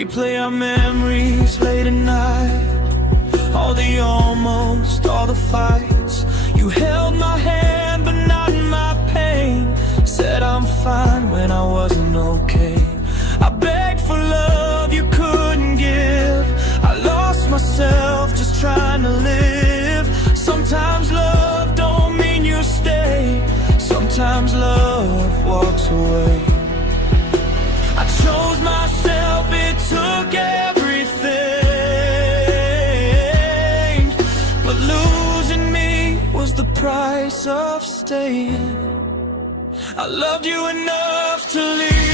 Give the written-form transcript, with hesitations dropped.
Replay our memories late at night, all the almost, all the fights. You held my hand but not in my pain, said I'm fine when I wasn't okay. I begged for love you couldn't give, I lost myself just trying to live. Sometimes love don't mean you stay, sometimes love walks away. I chose myself, it took everything, but losing me was the price of staying. I loved you enough to leave.